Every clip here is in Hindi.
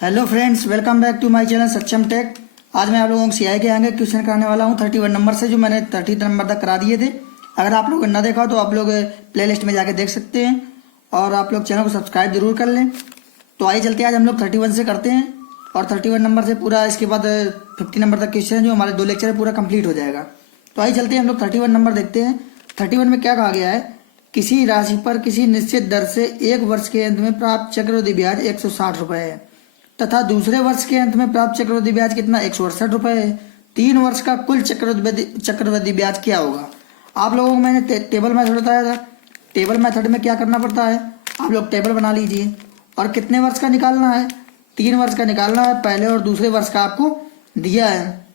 Hello friends, welcome back to my channel Saksham tech. आज मैं आप लोगों को सीआई के आगे क्वेश्चन कराने वाला हूं 31 नंबर से, जो मैंने 30 नंबर तक करा दिए थे। अगर आप लोगों ने ना देखा तो आप लोग प्लेलिस्ट में जाके देख सकते हैं और आप लोग चैनल को सब्सक्राइब जरूर कर लें। तो आइए चलते हैं, आज हम लोग 31 से करते हैं और 31 नंबर से पूरा इसके बाद 50 नंबर तक क्वेश्चन जो हमारे 2 लेक्चर है पूरा कंप्लीट हो जाएगा। तो आइए चलते हैं, हम लोग 31 नंबर देखते हैं। 31 में क्या कहा गया है, किसी राशि पर किसी निश्चित दर से 1 वर्ष के अंत में प्राप्त चक्रवृद्धि ब्याज 160 रुपये है तथा दूसरे वर्ष के अंत में प्राप्त चक्रवृद्धि ब्याज कितना 168 रुपये है। 3 वर्ष का कुल चक्रवृद्धि ब्याज क्या होगा। आप लोगों को मैंने टेबल मेथड बताया था। टेबल मेथड में क्या करना पड़ता है, आप लोग टेबल बना लीजिए और कितने वर्ष का निकालना है, 3 वर्ष का निकालना है। पहले और दूसरे वर्ष का आपको दिया है।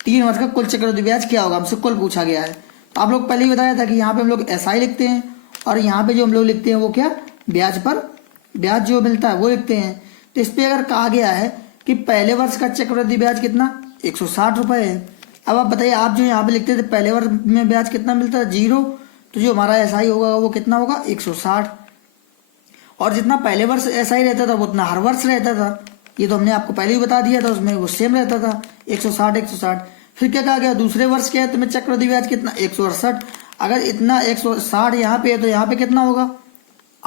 3 वर्ष का कुल चक्रवृद्धि ब्याज क्या होगा, हमसे कुल पूछा गया है। तो आप लोग पहले ही बताया था कि यहाँ पे हम लोग एसआई लिखते हैं और यहाँ पे जो हम लोग लिखते हैं वो क्या, ब्याज पर ब्याज जो मिलता है वो लिखते हैं। तो इस पे अगर कहा गया है कि पहले वर्ष का चक्रवृद्धि ब्याज कितना 160 रुपये है। अब आप बताइए, आप जो यहाँ पे लिखते थे पहले वर्ष में ब्याज कितना मिलता है 0, तो जो हमारा एसआई होगा वो कितना होगा 160। और जितना पहले वर्ष एसआई रहता था वो उतना हर वर्ष रहता था, ये तो हमने आपको पहले ही बता दिया था, उसमें वो सेम रहता था 160। फिर क्या कहा गया, दूसरे वर्ष के अंत में चक्रवृद्धि ब्याज कितना 168। अगर इतना 160 यहाँ पे है तो यहाँ पे कितना होगा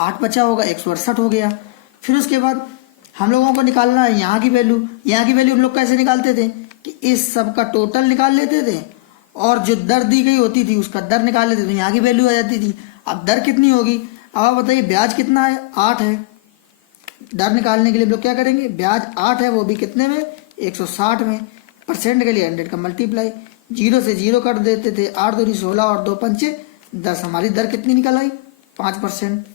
8 बचा होगा, 168 हो गया। फिर उसके बाद हम लोगों को निकालना है यहाँ की वैल्यू। यहाँ की वैल्यू हम लोग कैसे निकालते थे कि इस सब का टोटल निकाल लेते थे और जो दर दी गई होती थी उसका दर निकाल लेते थे, तो यहाँ की वैल्यू आ जाती थी। अब दर कितनी होगी, अब आप बताइए ब्याज कितना है 8 है। दर निकालने के लिए हम लोग क्या करेंगे, ब्याज 8 है वो भी कितने में 160 में। परसेंट के लिए 100 का मल्टीप्लाई, 0 से 0 कर देते थे, 8 दूनी 16 और 2 पंचे 10। हमारी दर कितनी निकल आई 5%।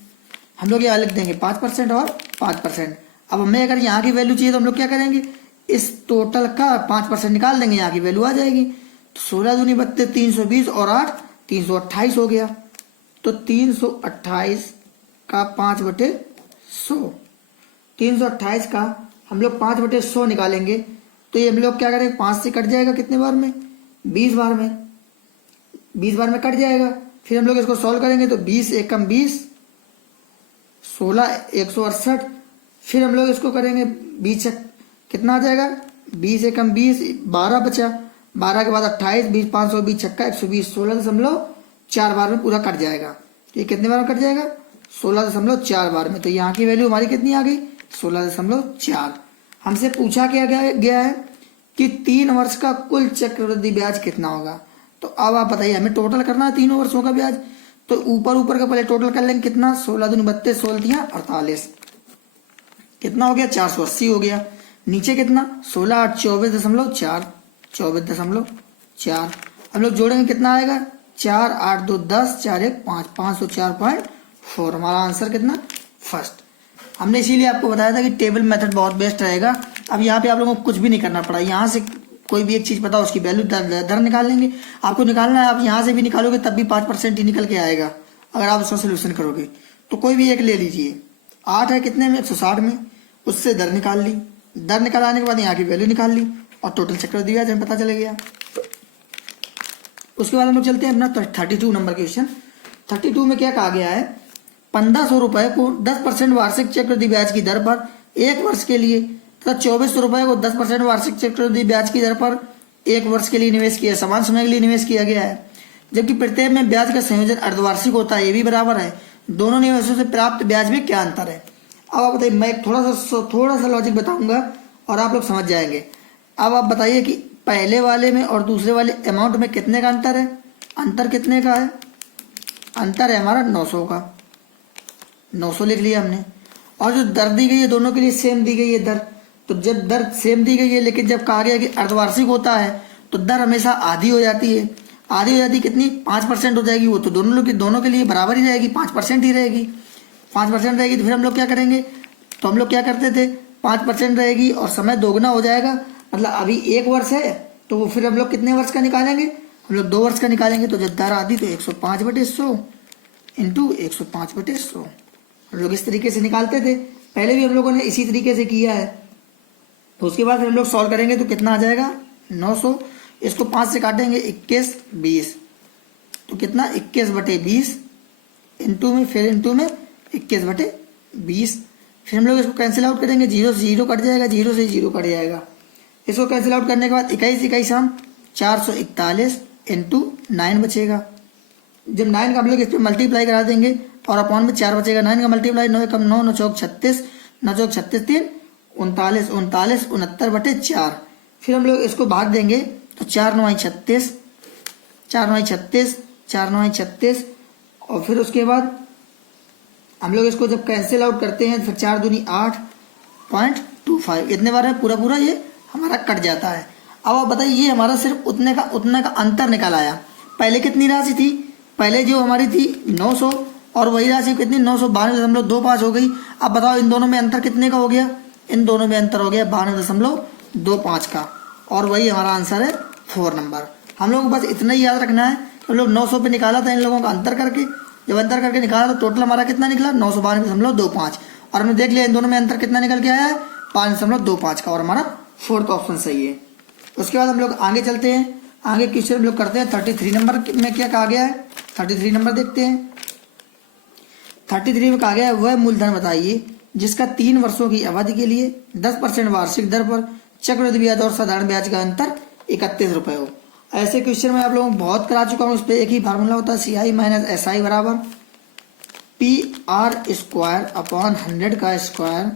हम लोग यहाँ लिख देंगे 5% और 5%। अब हमें अगर यहाँ की वैल्यू चाहिए तो हम लोग क्या करेंगे, इस टोटल का 5% निकाल देंगे, यहाँ की वैल्यू आ जाएगी। तो 16 दूनी 32 320 और 8 328 हो गया। तो 328 का 5/100, 328 का हम लोग 5/100 निकालेंगे तो ये हम लोग क्या करेंगे, 5 से कट जाएगा कितने बार में 20 बार में, 20 बार में कट जाएगा। फिर हम लोग इसको सॉल्व करेंगे तो 20 एकम 20, 16 168। फिर हम लोग इसको करेंगे 20 कितना आ जाएगा, 20 एकम 20 12 बचा, 12 के बाद 28 20 520 छक्का 120, 16.4 बार में पूरा कट जाएगा। ये कितने बार में कट जाएगा 16.4 बार में। तो यहाँ की वैल्यू हमारी कितनी आ गई 16.4। हमसे पूछा गया है कि 3 वर्ष का कुल चक्रवृद्धि ब्याज कितना होगा। तो अब आप बताइए, हमें टोटल करना है 3 वर्षों का ब्याज। तो ऊपर का पहले टोटल कर लेंगे, कितना 16 दूनी 32 16 48, कितना हो गया 480 हो गया। नीचे कितना 16 8 24.4, 24.4। हम लोग जोड़ेंगे कितना आएगा 4 8 2 10 4 1 5, 504.4। हमारा आंसर कितना फर्स्ट। हमने इसीलिए आपको बताया था कि टेबल मेथड बहुत बेस्ट रहेगा। अब यहाँ पे आप लोगों को कुछ भी नहीं करना पड़ा, यहाँ से कोई भी एक चीज पता उसकी वैल्यू दर निकाल लेंगे। आपको निकालना है, आप यहाँ से भी निकालोगे तब भी 5% ही निकल के आएगा अगर आप उसका सोल्यूशन करोगे। तो कोई भी एक ले लीजिए, 8 है कितने में 160 में, उससे दर निकाल ली, दर निकालने के बाद यहाँ की वैल्यू निकाल ली और टोटल चक्रवृद्धि ब्याज हमें पता चल गया। उसके बाद हम लोग चलते हैं अपना 32 नंबर क्वेश्चन। 32 में क्या कहा गया है, 1500 रुपए को 10% वार्षिक चक्रवृद्धि ब्याज की दर पर 1 वर्ष के लिए तथा 2400 रुपए को 10% वार्षिक चक्रवृद्धि ब्याज की दर पर 1 वर्ष के लिए निवेश किया, समान समय के लिए निवेश किया गया है। जबकि प्रत्येक में ब्याज का संयोजन अर्धवार्षिक होता है, ये भी बराबर है। दोनों निवेशों से प्राप्त ब्याज में क्या अंतर है। अब आप बताइए, मैं थोड़ा सा लॉजिक बताऊंगा और आप लोग समझ जाएंगे। अब आप बताइए कि पहले वाले में और दूसरे वाले अमाउंट में कितने का अंतर है। अंतर कितने का है, अंतर है हमारा 900 का, 900 लिख लिया हमने। और जो दर दी गई है दोनों के लिए सेम दी गई है दर। तो जब दर सेम दी गई है, लेकिन जब कहा गया कि अर्धवार्षिक होता है तो दर हमेशा आधी हो जाती है। आधी हो जाती कितनी 5% हो जाएगी, वो तो दोनों के लिए बराबर ही रहेगी, 5% ही रहेगी। 5% रहेगी तो फिर हम लोग क्या करेंगे, तो हम लोग क्या करते थे 5% रहेगी और समय दोगुना हो जाएगा। मतलब अभी 1 वर्ष है तो वो फिर हम लोग कितने वर्ष का निकालेंगे, हम लोग 2 वर्ष का निकालेंगे। तो जब दर आधी तो 105/100 इंटू 105/100 हम लोग इस तरीके से निकालते थे। पहले भी हम लोगों ने इसी तरीके से किया है। तो उसके बाद फिर हम लोग सॉल्व करेंगे तो कितना आ जाएगा 900, इसको 5 से काटेंगे 21 20, तो कितना 21/20 इंटू में 21/20। फिर हम लोग इसको कैंसिल आउट करेंगे, 0 से 0 कट जाएगा, 0 से 0 कट जाएगा। इसको कैंसिल आउट करने के बाद 21 21 हम 441 इंटू 9 बचेगा। जब 9 का हम लोग इस पर मल्टीप्लाई करा देंगे और अपॉन में 4 बचेगा, 9 का मल्टीप्लाई 9 कम 9 9 चौक 36, 9 चौक 36 3 39 39 69/4। फिर हम लोग इसको भाग देंगे तो 4 9 36, 4 9 36, 4 9 36 और फिर उसके बाद हम लोग इसको जब कैंसिल आउट करते हैं फिर 4 दूनी 8.25 इतने बार में पूरा पूरा ये हमारा कट जाता है। अब आप बताइए ये हमारा सिर्फ उतने का अंतर निकल आया। पहले कितनी राशि थी, पहले जो हमारी थी 900 और वही राशि कितनी 992.25 हो गई। अब बताओ इन दोनों में अंतर कितने का हो गया, इन दोनों में अंतर हो गया 92.25 का और वही हमारा आंसर है 4 नंबर। हम लोग को बस इतना ही याद रखना है, हम लोग 900 पे निकाला था इन लोगों का अंतर करके, जब अंतर करके निकाला तो टोटल हमारा कितना निकला 992.25 और हमने देख लिया इन दोनों में अंतर कितना निकल के आया है 5.25 का और हमारा 4th ऑप्शन सही है। उसके बाद हम लोग आगे चलते हैं, आगे क्वेश्चन हम लोग करते हैं 33 नंबर में क्या कहा गया है। 33 नंबर देखते हैं। 33 में कहा गया है वह मूलधन बताइए जिसका 3 वर्षों की अवधि के लिए 10% वार्षिक दर पर चक्रवृद्धि ब्याज और साधारण ब्याज का अंतर 31 रुपये हो। ऐसे क्वेश्चन में आप लोगों को बहुत करा चुका हूँ, उस पर एक ही फार्मूला होता है CI माइनस SI बराबर PR² अपॉन 100 का स्क्वायर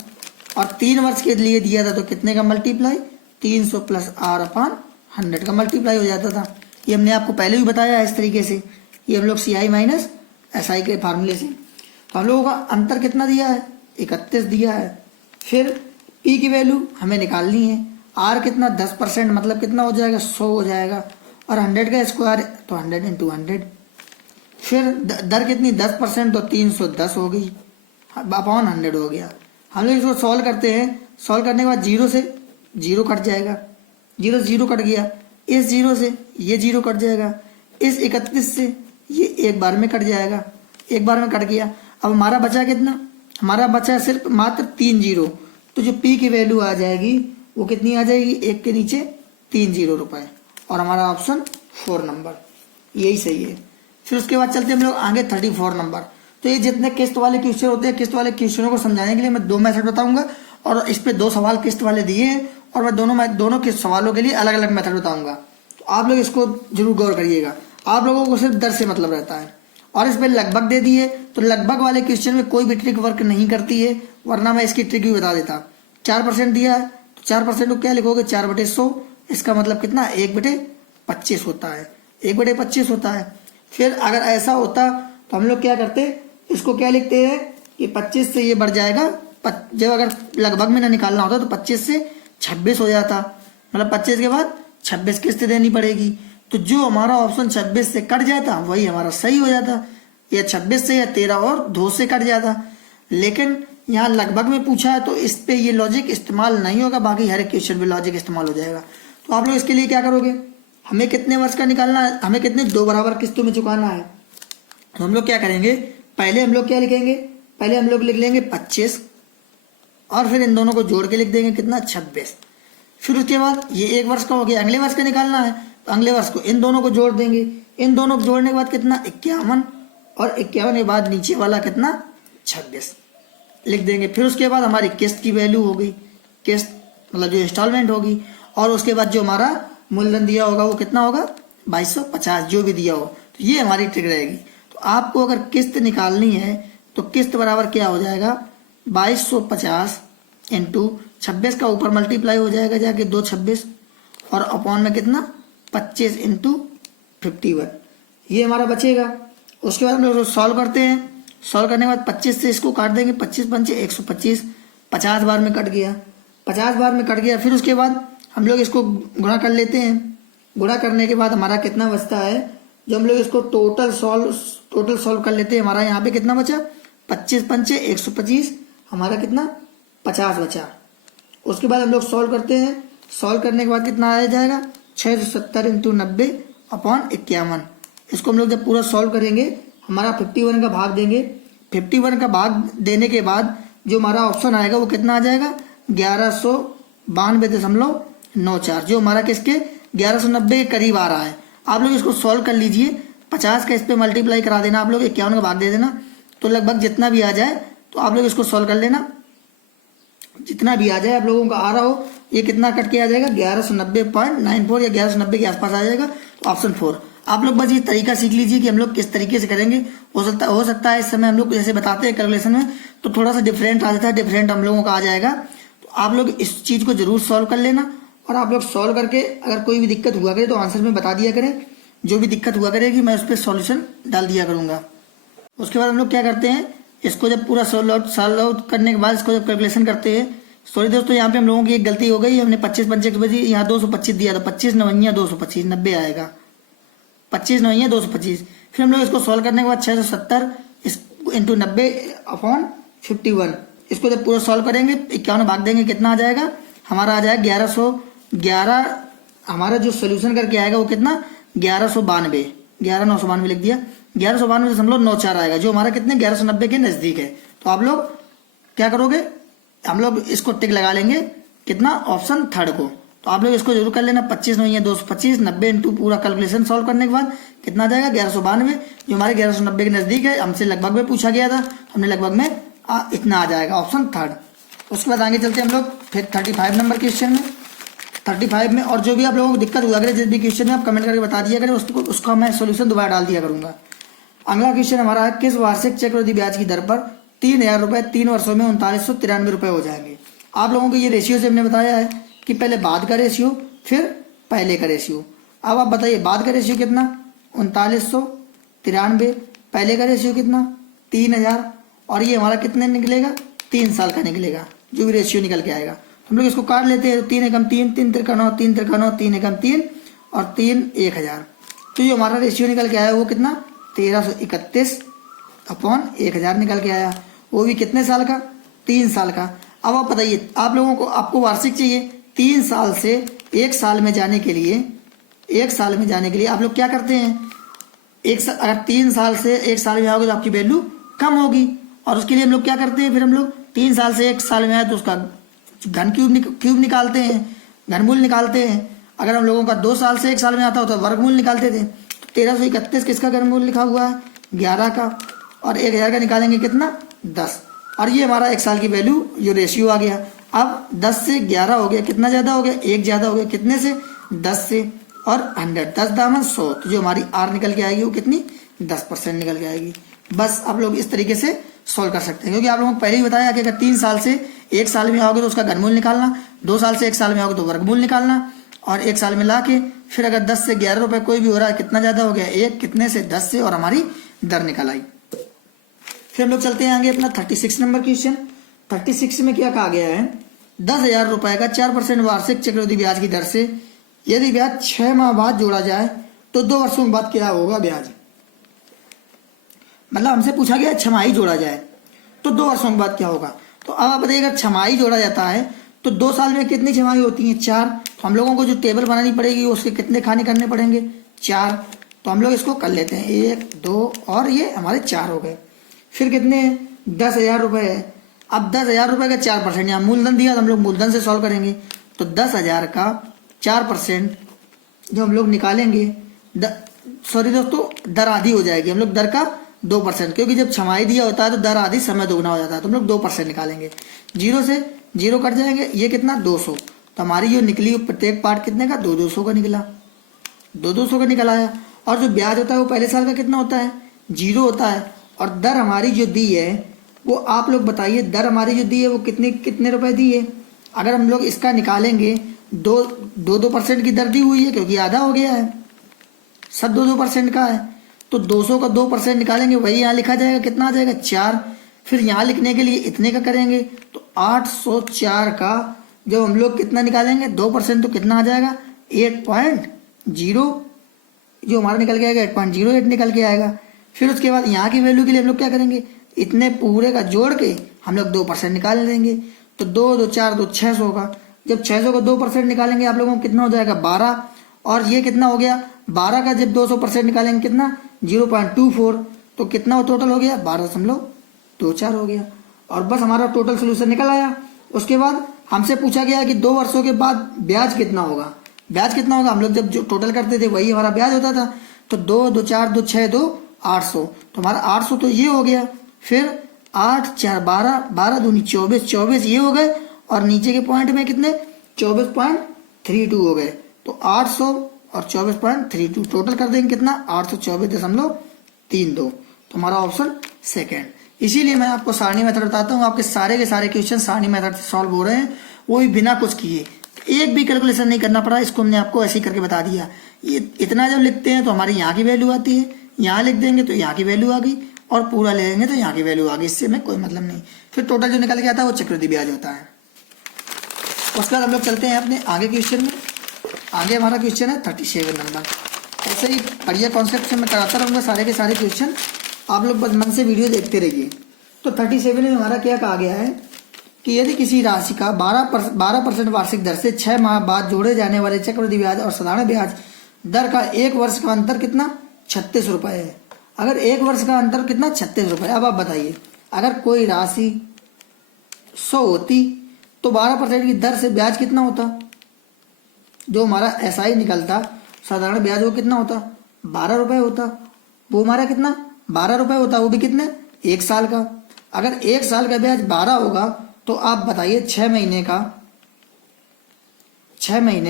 और 3 वर्ष के लिए दिया था तो कितने का मल्टीप्लाई 300 प्लस R अपॉन 100 का मल्टीप्लाई हो जाता था। ये हमने आपको पहले भी बताया है इस तरीके से, ये हम लोग CI माइनस SI के फार्मूले से। तो हम लोगों का अंतर कितना दिया है 31 दिया है। फिर P की वैल्यू हमें निकालनी है, R कितना 10% मतलब कितना हो जाएगा 100 हो जाएगा और 100 का स्क्वायर तो 100 इंटू 100। फिर दर कितनी 10% तो 310 हो गई अपॉन 100 हो गया। हम लोग इसको सॉल्व करते हैं, सॉल्व करने के बाद 0 से 0 कट जाएगा, 0 से 0 कट गया, इस 0 से ये 0 कट जाएगा, इस 31 से ये एक बार में कट जाएगा, एक बार में कट गया। अब हमारा बचा कितना, हमारा बचा सिर्फ मात्र 3 0। तो जो P की वैल्यू आ जाएगी वो कितनी आ जाएगी, एक के नीचे 30 रुपये और हमारा ऑप्शन 4 नंबर यही सही है। फिर उसके बाद चलते हम लोग आगे 34 नंबर। तो ये जितने किस्त वाले क्वेश्चन होते हैं, किस्त वाले क्वेश्चनों को समझाने के लिए मैं 2 मेथड बताऊंगा और इस पे 2 सवाल किस्त वाले दिए हैं और मैं दोनों के सवालों के लिए अलग अलग मेथड बताऊंगा। तो आप लोग इसको जरूर गौर करिएगा। आप लोगों को सिर्फ दर से मतलब रहता है और इस पर लगभग दे दिए तो लगभग वाले क्वेश्चन में कोई भी ट्रिक वर्क नहीं करती है, वरना मैं इसकी ट्रिक भी बता देता। 4% दिया है तो 4% को क्या लिखोगे 4/100, इसका मतलब कितना 1/25 होता है, 1/25 होता है। फिर अगर ऐसा होता तो हम लोग क्या करते, इसको क्या लिखते हैं कि 25 से ये बढ़ जाएगा, जब अगर लगभग में ना निकालना होता तो 25 से 26 हो जाता, मतलब 25 के बाद 26 किस्त देनी पड़ेगी। तो जो हमारा ऑप्शन 26 से कट जाता वही हमारा सही हो जाता, या 26 से या 13 और 2 से कट जाता। लेकिन यहाँ लगभग में पूछा है तो इस पे ये लॉजिक इस्तेमाल नहीं होगा, बाकी हर एक क्वेश्चन में लॉजिक इस्तेमाल हो जाएगा। तो आप लोग इसके लिए क्या करोगे, हमें कितने वर्ष का निकालना है, हमें कितने 2 बराबर किस्तों में चुकाना है। तो हम लोग क्या करेंगे, पहले हम लोग क्या लिखेंगे, पहले हम लोग लिख लेंगे 25 और फिर इन दोनों को जोड़ के लिख देंगे कितना 26। फिर उसके बाद ये 1 वर्ष का हो गया, अगले वर्ष का निकालना है तो अगले वर्ष को इन दोनों को जोड़ देंगे, इन दोनों को जोड़ने के बाद कितना 51 और 51 के बाद नीचे वाला कितना 26 लिख देंगे। फिर उसके बाद हमारी किस्त की वैल्यू हो गई, किस्त मतलब जो इंस्टॉलमेंट होगी, और उसके बाद जो हमारा मूलधन दिया होगा वो कितना होगा 2250 जो भी दिया हो। तो ये हमारी ट्रिक रहेगी। तो आपको अगर किस्त निकालनी है तो किस्त बराबर क्या हो जाएगा 2250 इंटू 26 का ऊपर मल्टीप्लाई हो जाएगा जाके 226 और अपॉन में कितना 25 इंटू 51 ये हमारा बचेगा। उसके बाद हम लोग सॉल्व करते हैं, सॉल्व करने के बाद 25 से इसको काट देंगे, 25 पंचे 125, 50 बार में कट गया, 50 बार में कट गया। फिर उसके बाद हम लोग इसको गुणा कर लेते हैं, गुणा करने के बाद हमारा कितना बचता है, जो हम लोग इसको टोटल सॉल्व कर लेते हैं, हमारा यहाँ पे कितना बचा 25 पंचे 125, हमारा कितना 50 बचा। उसके बाद हम लोग सॉल्व करते हैं, सॉल्व करने के बाद कितना आ जाएगा 670 इंटू 90 अपॉन 51। इसको हम लोग जब पूरा सॉल्व करेंगे हमारा 51 का भाग देंगे, 51 का भाग देने के बाद जो हमारा ऑप्शन आएगा वो कितना आ जाएगा 1192.94, जो हमारा किसके 1190 के करीब आ रहा है। आप लोग इसको सॉल्व कर लीजिए, 50 का इस पे मल्टीप्लाई करा देना, आप लोग 51 का भाग दे देना, तो लगभग जितना भी आ जाए तो आप लोग इसको सॉल्व कर लेना। जितना भी आ जाए आप लोगों का आ रहा हो, ये कितना कट के आ जाएगा 1190.94 या 1190 के आसपास आ जाएगा। तो ऑप्शन 4 आप लोग बस ये तरीका सीख लीजिए कि हम लोग किस तरीके से करेंगे। हो सकता है इस समय हम लोग जैसे बताते हैं कैलकुलेशन में तो थोड़ा सा डिफरेंट आ जाता है, डिफरेंट हम लोगों का आ जाएगा। तो आप लोग इस चीज़ को जरूर सॉल्व कर लेना और आप लोग सॉल्व करके अगर कोई भी दिक्कत हुआ करे तो आंसर में बता दिया करें। जो भी दिक्कत हुआ करेगी मैं उस पर सॉल्यूशन डाल दिया करूँगा। उसके बाद हम लोग क्या करते हैं, इसको जब पूरा सॉल्व आउट करने के बाद इसको जब कैलकुलेशन करते हैं, सॉरी दोस्तों यहाँ पे हम लोगों की एक गलती हो गई, हमने 25 पंचे बजे यहाँ 225 दिया था, 25 नवैया 225 90 आएगा, 25 नवैया 225। फिर हम लोग इसको सॉल्व करने के बाद 670 इंटू 90/51, इसको जब पूरा सॉल्व करेंगे 51 भाग देंगे कितना आ जाएगा हमारा, आ जाएगा 1111। हमारा जो सोल्यूशन करके आएगा वो कितना 1192 लिख दिया, 1192.94 आएगा, जो हमारा कितने 1190 के नजदीक है। तो आप लोग क्या करोगे, हम लोग इसको टिक लगा लेंगे कितना ऑप्शन थर्ड को। तो आप लोग इसको जरूर कर लेना, 25 नवैया 225 90 इंटू पूरा कैलकुलेशन सॉल्व करने के बाद कितना आ जाएगा 1192, जो हमारे 1190 के नजदीक है। हमसे लगभग में पूछा गया था, हमने लगभग में इतना आ जाएगा ऑप्शन थर्ड। उसके बाद आगे चलते हैं हम लोग फिर 35 नंबर क्वेश्चन में। 35 में और जो भी आप लोगों को दिक्कत हुआ करे जिस भी क्वेश्चन में आप कमेंट करके बता दिया करें, उसका मैं सोल्यूशन दोबारा डाल दिया करूंगा। अगला क्वेश्चन हमारा है, किस वार्षिक चक्रवृद्धि ब्याज की दर पर 3000 रुपये 3 वर्षों में 3993 रुपये हो जाएंगे। आप लोगों को ये रेशियो से हमने बताया है कि पहले बाद का रेशियो फिर पहले का रेशियो। अब आप बताइए बाद का रेशियो कितना 3993, पहले का रेशियो कितना 3000, और ये हमारा कितने निकलेगा 3 साल का निकलेगा, जो भी रेशियो निकल के आएगा। हम लोग इसको काट लेते हैं, 3 एकम 3, 3 त्रिका 9, 3 त्रिका 9, 3 एकम 3 और 3 1000। तो जो हमारा रेशियो निकल के आया वो कितना 1331/1000 निकल के आया, वो भी कितने साल का 3 साल का। अब आप बताइए आप लोगों को आपको वार्षिक चाहिए 3 साल से 1 साल में जाने के लिए, 1 साल में जाने के लिए आप लोग क्या करते हैं, अगर 3 साल से 1 साल में आओगे तो आपकी वैल्यू कम होगी, और उसके लिए हम लोग क्या करते हैं, फिर हम लोग 3 साल से 1 साल में आए तो उसका घन क्यूब निकालते हैं, घनमूल निकालते हैं। अगर हम लोगों का 2 साल से 1 साल में आता हो तो वर्गमूल निकालते थे। 1331 किसका घनमूल लिखा हुआ है 11 का, और 1000 का निकालेंगे कितना 10, और ये हमारा 1 साल की वैल्यू जो रेशियो आ गया। अब 10 से 11 हो गया, कितना ज़्यादा हो गया 1 ज़्यादा हो गया, कितने से 10 से, और 100 10 दामन 100, तो जो हमारी आर निकल के आएगी वो कितनी 10% निकल के आएगी। बस आप लोग इस तरीके से सॉल्व कर सकते हैं, क्योंकि आप लोगों को पहले ही बताया कि अगर 3 साल से 1 साल में आओगे तो उसका घनमूल निकालना, 2 साल से 1 साल में आओगे तो वर्गमूल निकालना, और 1 साल में ला के फिर अगर 10 से 11 रुपये कोई भी हो रहा है कितना ज़्यादा हो गया 1, कितने से 10 से, और हमारी दर निकल आई। फिर हम लोग चलते हैं आगे अपना 36 नंबर क्वेश्चन। 36 में क्या कहा गया है, 10,000 रुपये का 4% वार्षिक चक्रवृद्धि ब्याज की दर से यदि ब्याज 6 माह बाद जोड़ा जाए तो 2 वर्षों के बाद क्या होगा ब्याज। मतलब हमसे पूछा गया छमाही जोड़ा जाए तो 2 वर्षों के बाद क्या होगा। तो अब आप बताइए अगर छमाही जोड़ा जाता है तो 2 साल में कितनी छमाही होती है 4, तो हम लोगों को जो टेबल बनानी पड़ेगी उसके कितने खाने करने पड़ेंगे 4। तो हम लोग इसको कर लेते हैं 1 2 और ये हमारे 4 हो गए। फिर कितने 10,000 रुपये है। अब 10,000 रुपये का 4%, यहाँ मूलधन दिया तो हम लोग मूलधन से सॉल्व करेंगे। तो 10,000 का 4% जो हम लोग निकालेंगे, सॉरी दोस्तों दर आधी हो जाएगी, हम लोग दर का 2%, क्योंकि जब छमाही दिया होता है तो दर आधी समय दोगुना हो जाता है, तो हम लोग 2% निकालेंगे। 0 से 0 कट जाएंगे, ये कितना 200, तो हमारी जो निकली प्रत्येक पार्ट कितने का 200 का निकला, 200 का निकल आया। और जो ब्याज होता है वो पहले साल का कितना होता है 0 होता है, और दर हमारी जो दी है वो आप लोग बताइए, दर हमारी जो दी है वो कितने रुपए दी है। अगर हम लोग इसका निकालेंगे 2% की दर दी हुई है, क्योंकि आधा हो गया है, सब 2% का है, तो 200 का 2% निकालेंगे, वही यहाँ लिखा जाएगा, कितना आ जाएगा 4। फिर यहाँ लिखने के लिए इतने का करेंगे तो 804 का जब हम लोग कितना निकालेंगे 2%, तो कितना आ जाएगा 8.0, जो हमारा निकल के आएगा 8.08 निकल के आएगा। फिर उसके बाद यहाँ की वैल्यू के लिए हम लोग क्या करेंगे, इतने पूरे का जोड़ के हम लोग 2% निकाल लेंगे। तो 2 2 4 2 600 का, जब 600 का 2% निकालेंगे आप लोगों को कितना हो जाएगा 12, और ये कितना हो गया 12 का जब 200% निकालेंगे कितना 0.24, तो कितना वो टोटल हो गया 12.24 हो गया। और बस हमारा टोटल सोल्यूशन निकल आया। उसके बाद हमसे पूछा गया कि 2 वर्षों के बाद ब्याज कितना होगा, ब्याज कितना होगा। हम लोग जब जो टोटल करते थे वही हमारा ब्याज होता था। तो 2 2 4 2 6 2 800, तो हमारा 800 तो ये हो गया। फिर 8 4 12 12 दूनी 24 24 ये हो गए, और नीचे के पॉइंट में कितने 24.32 हो गए, तो 800 और 24.32 टोटल कर देंगे कितना 824.32, तो हमारा ऑप्शन सेकेंड। इसीलिए मैं आपको सारणी मेथड बताता हूँ। आपके सारे के सारे क्वेश्चन सारणी मेथड से सॉल्व हो रहे हैं, वो भी बिना कुछ किए, एक भी कैलकुलेशन नहीं करना पड़ा। इसको हमने आपको ऐसे ही करके बता दिया। ये इतना जब लिखते हैं तो हमारी यहाँ की वैल्यू आती है, यहाँ लिख देंगे तो यहाँ की वैल्यू आ गई, और पूरा ले लेंगे तो यहाँ की वैल्यू आ गई। इससे हमें कोई मतलब नहीं। फिर टोटल जो निकल के आता है वो चक्रवृद्धि ब्याज होता है। उसके बाद हम लोग चलते हैं अपने आगे क्वेश्चन में। आगे हमारा क्वेश्चन है 37 नंबर। ऐसे ही बढ़िया कॉन्सेप्ट से मैं कराता रहूँगा सारे के सारे क्वेश्चन, आप लोग बस मन से वीडियो देखते रहिए। तो 37 में हमारा क्या कहा गया है कि यदि किसी राशि का 12% वार्षिक दर से 6 माह बाद जोड़े जाने वाले चक्रवृद्धि ब्याज और साधारण ब्याज दर का 1 वर्ष का अंतर कितना 36 रुपये है। अगर 1 वर्ष का अंतर कितना 36 रुपये। अब आप बताइए, अगर कोई राशि 100 होती तो 12% की दर से ब्याज कितना होता, जो हमारा SI निकलता साधारण ब्याज वो कितना होता 12 रुपये होता। वो हमारा कितना 12 रुपये होता, वो भी कितने 1 साल का। अगर 1 साल का ब्याज 12 होगा तो आप बताइए 6 महीने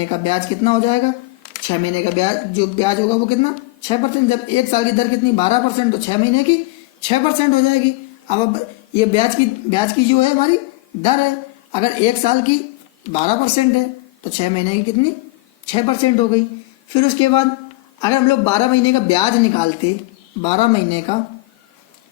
का ब्याज कितना हो जाएगा। 6 महीने का ब्याज जो ब्याज होगा वो कितना 6%। जब 1 साल की दर कितनी 12%, तो 6 महीने की 6% हो जाएगी। अब ये ब्याज की जो है हमारी दर है, अगर 1 साल की 12% है तो 6 महीने की कितनी 6% हो गई। फिर उसके बाद अगर हम लोग 12 महीने का ब्याज निकालते, 12 महीने का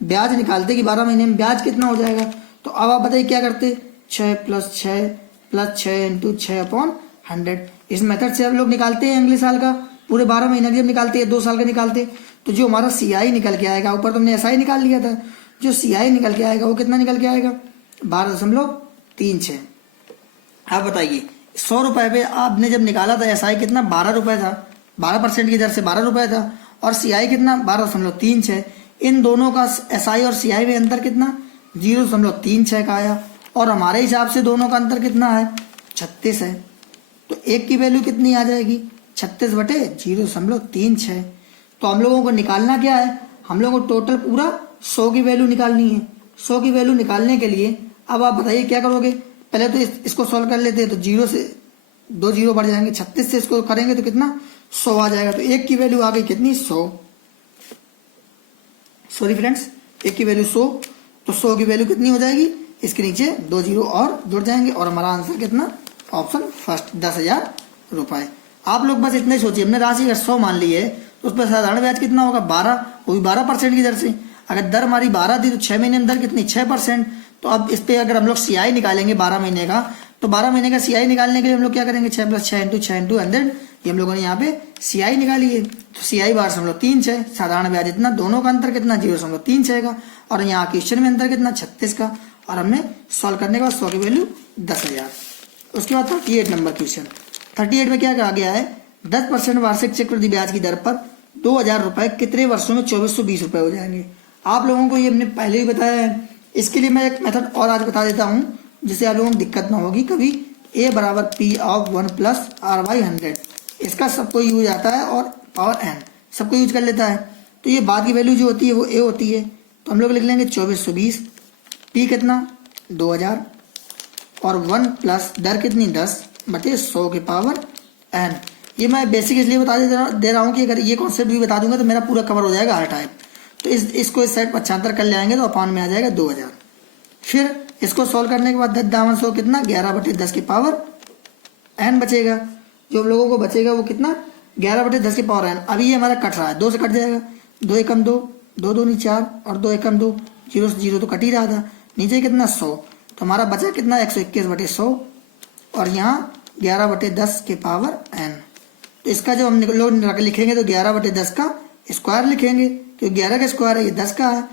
ब्याज निकालते कि 12 महीने में ब्याज कितना हो जाएगा, तो अब आप बताइए क्या करते 6 + 6 × 6/100। इस मेथड से हम लोग निकालते हैं अगले साल का पूरे 12 महीने जब निकालते हैं, 2 साल का निकालते, तो जो हमारा CI निकल के आएगा, ऊपर तो हमने SI निकाल लिया था, जो CI निकल के आएगा वो कितना निकल के आएगा 12.36। आप बताइए 100 रुपये पे आपने जब निकाला था SI कितना 12 रुपये था, 12% की दर से 12 रुपये था, और CI कितना 12.36। इन दोनों का SI और CI में अंतर कितना 0.36 का आया, और हमारे हिसाब से दोनों का अंतर कितना है 36 है। तो एक की वैल्यू कितनी आ जाएगी 36/0.36। तो हम लोगों को निकालना क्या है, हम लोगों को टोटल पूरा 100 की वैल्यू निकालनी है। 100 की वैल्यू निकालने के लिए अब आप बताइए क्या करोगे। पहले तो इसको सॉल्व कर लेते हैं, तो 0 से 2 0 बढ़ जाएंगे, 36 से इसको करेंगे तो कितना 100 आ जाएगा। तो एक की वैल्यू आ गई कितनी 100। सॉरी फ्रेंड्स, एक की वैल्यू 100, तो 100 की वैल्यू कितनी हो जाएगी, इसके नीचे 2 0 और जुड़ जाएंगे, और हमारा आंसर कितना ऑप्शन फर्स्ट 10,000 रुपये। आप लोग बस इतना ही सोचिए, हमने राशि अगर 100 मान ली है तो उस पर साधारण ब्याज कितना होगा 12, वो भी 12% की दर से। अगर दर हमारी 12 थी तो 6 महीने में दर कितनी 6%। तो अब इस पर अगर हम लोग CI निकालेंगे 12 महीने का, तो 12 महीने का CI निकालने के लिए हम लोग क्या करेंगे 6 + 6 × 6 × 100। ये हम लोगों ने यहाँ पे CI निकाली है, तो CI 12.36, साधारण ब्याज इतना, दोनों का अंतर कितना 0.36 का, और यहाँ क्वेश्चन में अंतर कितना 36 का, और हमने सॉल्व करने के बाद 100 की वैल्यू 10,000। उसके बाद 38 नंबर क्वेश्चन। 38 में क्या कहा गया है, 10% वार्षिक चक्रवृद्धि ब्याज की दर पर 2,000 रुपये कितने वर्षों में 2420 रुपये हो जाएंगे। आप लोगों को ये हमने पहले ही बताया है। इसके लिए मैं एक मेथड और आज बता देता हूँ, जिससे आप लोगों को दिक्कत ना होगी कभी। A = P/1 + R/100, इसका सबको यूज आता है, और पावर n सबको यूज कर लेता है। तो ये बाद की वैल्यू जो होती है वो A होती है, तो हम लोग लिख लेंगे 2420। P कितना 2,000, और 1 प्लस दर कितनी 10/100 की पावर n। ये मैं बेसिक इसलिए बता दे रहा हूँ कि अगर ये कॉन्सेप्ट भी बता दूंगा तो मेरा पूरा कवर हो जाएगा हर टाइप। तो इसको इस साइड 75 कर ले आएंगे तो अपान में आ जाएगा 2,000। फिर इसको सॉल्व करने के बाद 10×100 कितना 11/10 की पावर n बचेगा। जो हम लोगों को बचेगा वो कितना 11/10 की पावर n। अभी ये हमारा कट रहा है, 2 से कट जाएगा, 2 एकम 2, 2 दूनी 4, और 2 एकम 2, 0 से 0 तो कट ही रहा था। नीचे कितना 100, तो हमारा बचा कितना 121/100, और यहाँ 11/10 के पावर n। तो इसका जब हम लोग लिखेंगे तो 11/10 का स्क्वायर लिखेंगे, तो 11 का स्क्वायर है, ये 10 का है,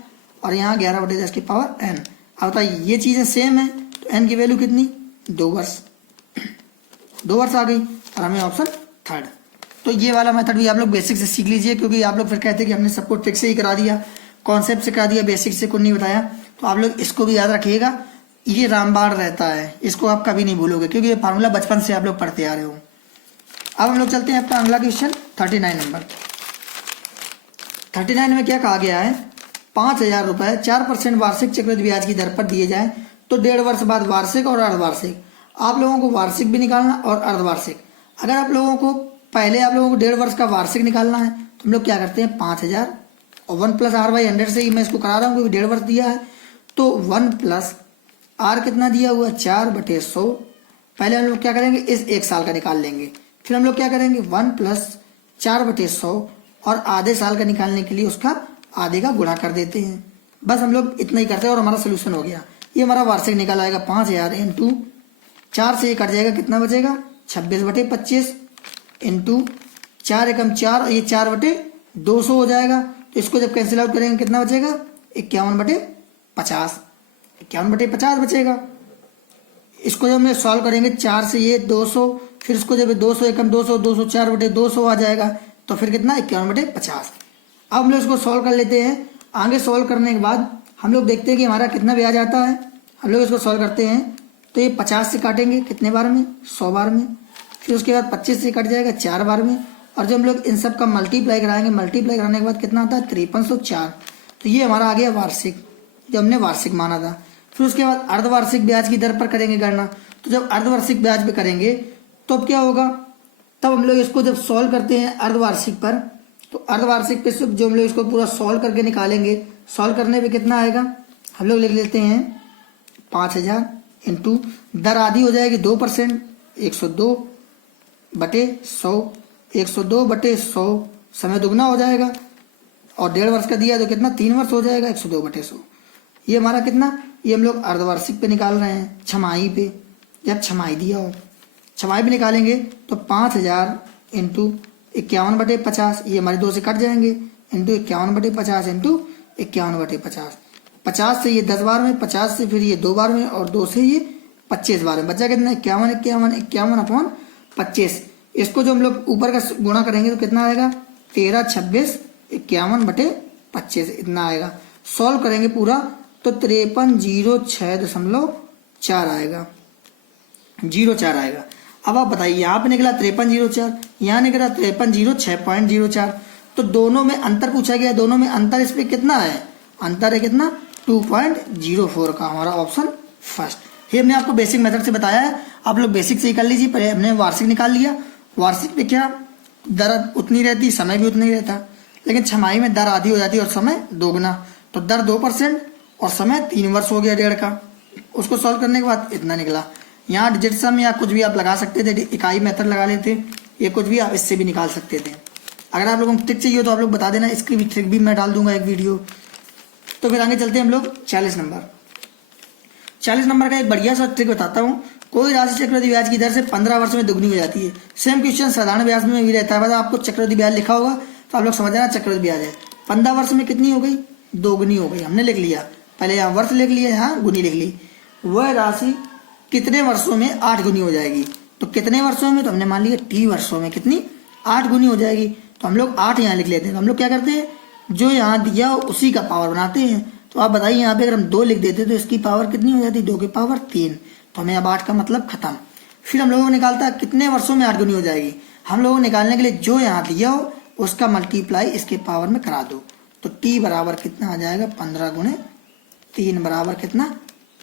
और यहाँ 11/10 की पावर n। अब बताइए ये चीज़ें सेम है, तो n की वैल्यू कितनी 2 वर्ष, 2 वर्ष आ गई, और हमें ऑप्शन थर्ड। तो ये वाला मेथड भी आप लोग बेसिक से सीख लीजिए, क्योंकि आप लोग फिर कहते हैं कि हमने सबको ट्रिक से ही करा दिया, कॉन्सेप्ट से करा दिया, बेसिक से कुछ नहीं बताया। तो आप लोग इसको भी याद रखिएगा, ये रामबाण रहता है, इसको आप कभी नहीं भूलोगे, क्योंकि ये फार्मूला बचपन से आप लोग पढ़ते आ रहे हो। अब हम लोग चलते हैं अपना अगला क्वेश्चन 39 नंबर। 39 में क्या कहा गया है, 5,000 रुपये 4% वार्षिक चक्रवृद्धि ब्याज की दर पर दिए जाए तो 1.5 वर्ष बाद वार्षिक और अर्धवार्षिक आप लोगों को वार्षिक भी निकालना और अर्धवार्षिक। अगर आप लोगों को पहले आप लोगों को 1.5 वर्ष का वार्षिक निकालना है तो हम लोग क्या करते हैं 5000 और 1+r/100 से ही मैं इसको करा रहा हूँ क्योंकि 1.5 वर्ष दिया है। तो 1+r कितना दिया हुआ 4/100। पहले हम लोग क्या करेंगे इस 1 साल का निकाल लेंगे, फिर हम लोग क्या करेंगे 1+4/100 और आधे साल का निकालने के लिए उसका आधे का गुणा कर देते हैं। बस हम लोग इतना ही करते हैं और हमारा सोल्यूशन हो गया। ये हमारा वार्षिक निकाल आएगा 5000 इंटू 4 से ये कट जाएगा, कितना बचेगा 26/25 इंटू 4 एकम 4 और ये 4/200 हो जाएगा। तो इसको जब कैंसिल आउट करेंगे कितना बचेगा 51/50, 51/50 बचेगा। इसको जब हम सॉल्व करेंगे 4 से ये 200, फिर इसको जब 200 एकम 200 200 4/200 आ जाएगा तो फिर कितना 51/50। अब हम लोग इसको सॉल्व कर लेते हैं। आगे सॉल्व करने के बाद हम लोग देखते हैं कि हमारा कितना ब्याज आता है। हम लोग इसको सॉल्व करते हैं तो ये 50 से काटेंगे कितने बार में 100 बार में, फिर उसके बाद 25 से कट जाएगा 4 बार में, और जब हम लोग इन सब का मल्टीप्लाई कराएंगे, मल्टीप्लाई कराने के बाद कितना आता है 5304। तो ये हमारा आ गया वार्षिक, जब हमने वार्षिक माना था। फिर उसके बाद अर्धवार्षिक ब्याज की दर पर करेंगे गणना। तो जब अर्धवार्षिक ब्याज पे करेंगे तो अब क्या होगा, तब हम लोग इसको जब सॉल्व करते हैं अर्धवार्षिक पर, तो अर्धवार्षिक पे जो हम लोग इसको पूरा सॉल्व करके निकालेंगे, सॉल्व करने पे कितना आएगा हम लोग लिख लेते हैं 5000 इंटू दर आधी हो जाएगी 2%, 102/100, 102/100 समय दुगना हो जाएगा, और 1.5 वर्ष का दिया तो कितना 3 वर्ष हो जाएगा 102/100। ये हमारा कितना, ये हम लोग अर्धवार्षिक पे निकाल रहे हैं, छमाही पे, जब छमाही दिया हो छमाही पे निकालेंगे तो 5000 इंटू 51/50, ये हमारे 2 से कट जाएंगे, इंटू 51/50 इंटू 51/50। 50 से ये 10 बार में, 50 से फिर ये 2 बार में, और 2 से ये 25 बार में, बचा कितना 51/25। इसको जो हम लोग ऊपर का गुणा करेंगे तो कितना आएगा 13, 26, 51/25 इतना आएगा। सॉल्व करेंगे पूरा तो 5306.4 आएगा, 04 आएगा। अब आप बताइए यहाँ पे निकला 5304, यहाँ निकला 5306.04। तो दोनों में अंतर पूछा गया, दोनों में अंतर इस पे कितना है, अंतर है कितना 2.04 का, हमारा ऑप्शन फर्स्ट। ये हमने आपको बेसिक मेथड से बताया है, आप लोग बेसिक से ही कर लीजिए। पहले हमने वार्षिक निकाल लिया, वार्षिक पे क्या दर उतनी रहती, समय भी उतना ही रहता, लेकिन छमाही में दर आधी हो जाती है और समय दोगुना। तो दर 2% और समय 3 वर्ष हो गया 1.5 का। उसको सॉल्व करने के बाद इतना निकला। यहाँ डिजिट सम या कुछ भी आप लगा सकते थे, इकाई मेथड लगा लेते, ये कुछ भी आप इससे भी निकाल सकते थे। अगर आप लोगों को ट्रिक चाहिए तो आप लोग बता देना, इसकी भी ट्रिक भी मैं डाल दूंगा एक वीडियो। तो फिर आगे चलते हैं हम लोग 40 नंबर। 40 नंबर का एक बढ़िया सा ट्रिक बताता हूँ। कोई राशि चक्रवृद्धि ब्याज की दर से 15 वर्ष में दुगनी हो जाती है। सेम क्वेश्चन साधारण ब्याज में भी रहता है, बस आपको चक्रवृद्धि ब्याज लिखा होगा तो आप लोग समझ जाना चक्रवृद्धि ब्याज है। 15 वर्ष में कितनी हो गई, दोगुनी हो गई। हमने लिख लिया, पहले यहाँ वर्ष लिख लिया, यहाँ गुनी लिख ली। वह राशि कितने वर्षों में 8 गुनी हो जाएगी। तो कितने वर्षों में, तो हमने मान लिया T वर्षों में कितनी 8 गुनी हो जाएगी। तो हम लोग 8 यहाँ लिख लेते हैं। तो हम लोग क्या करते हैं, जो यहाँ दिया उसी का पावर बनाते हैं। तो आप बताइए यहाँ पे अगर हम 2 लिख देते तो इसकी पावर कितनी हो जाती, 2 की पावर 3। तो हमें अब 8 का मतलब खत्म। फिर हम लोगों को निकालता है कितने वर्षों में 8 गुनी हो जाएगी। हम लोगों को निकालने के लिए जो यहाँ दिया हो उसका मल्टीप्लाई इसके पावर में करा दो। तो T बराबर कितना आ जाएगा 15 गुणे 3 बराबर कितना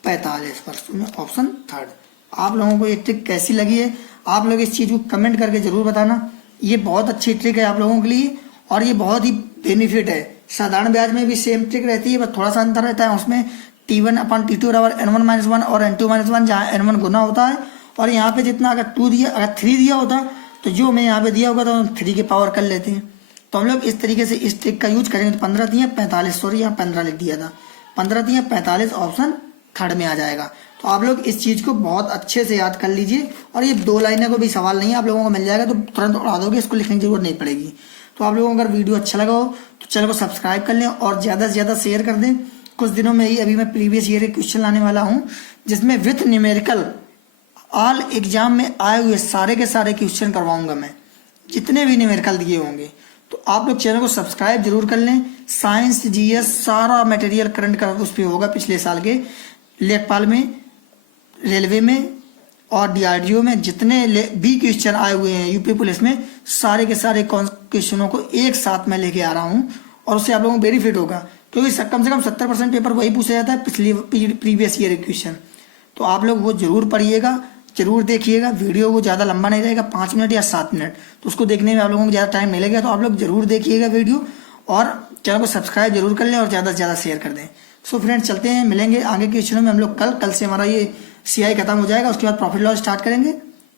45 वर्षों में, ऑप्शन थर्ड। आप लोगों को ये ट्रिक कैसी लगी है, आप लोग इस चीज़ को कमेंट करके जरूर बताना। ये बहुत अच्छी ट्रिक है आप लोगों के लिए और ये बहुत ही बेनिफिट है। साधारण ब्याज में भी सेम ट्रिक रहती है, बस थोड़ा सा अंतर रहता है। उसमें T1/T2 बराबर N1-1 और N2-1, जहाँ N1 गुना होता है। और यहाँ पे जितना अगर 2 दिया, अगर 3 दिया होता तो जो हमें यहाँ पे दिया होगा तो हम 3 की पावर कर लेते हैं। तो हम लोग इस तरीके से इस ट्रिक का यूज करेंगे। तो 15 दिया 45, सॉरी यहाँ 15 लिख दिया था, 15 दिया 45, ऑप्शन थर्ड में आ जाएगा। तो आप लोग इस चीज़ को बहुत अच्छे से याद कर लीजिए। और ये 2 लाइनें को भी सवाल नहीं है, आप लोगों को मिल जाएगा तो तुरंत उड़ा दोगे, इसको लिखने की जरूरत नहीं पड़ेगी। तो आप लोगों को अगर वीडियो अच्छा लगा हो तो चैनल को सब्सक्राइब कर लें और ज़्यादा से ज़्यादा शेयर कर दें। कुछ दिनों में ही अभी मैं प्रीवियस ईयर के क्वेश्चन लाने वाला हूँ, जिसमें विथ न्यूमेरिकल ऑल एग्जाम में आए हुए सारे के सारे क्वेश्चन करवाऊंगा मैं, जितने भी न्यूमेरिकल दिए होंगे। तो आप लोग चैनल को सब्सक्राइब जरूर कर लें। साइंस, जीएस सारा मटेरियल करंट का उस पर होगा पिछले साल के लेखपाल में, रेलवे में और डीआरडीओ में जितने भी क्वेश्चन आए हुए हैं यूपी पुलिस में, सारे के सारे क्वेश्चनों को एक साथ में लेके आ रहा हूँ और उससे आप लोगों को बेनिफिट होगा। क्योंकि कम से कम 70% पेपर वही पूछा जाता है पिछली प्रीवियस ईयर क्वेश्चन। तो आप लोग वो जरूर पढ़िएगा जरूर देखिएगा। वीडियो वो ज़्यादा लंबा नहीं रहेगा, 5 मिनट या 7 मिनट, तो उसको देखने में आप लोगों को ज़्यादा टाइम नहीं लगेगा। तो आप लोग जरूर देखिएगा वीडियो, और चैनल को सब्सक्राइब जरूर कर लें और ज़्यादा से ज़्यादा शेयर कर दें। सो फ्रेंड्स, चलते हैं, मिलेंगे आगे के चैनल में हम लोग कल से हमारा ये CI खत्म हो जाएगा, उसके बाद प्रॉफिट लॉस स्टार्ट करेंगे।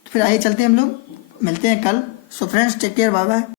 फिर आइए चलते हैं, हम लोग मिलते हैं कल। So friends, take care, bye bye.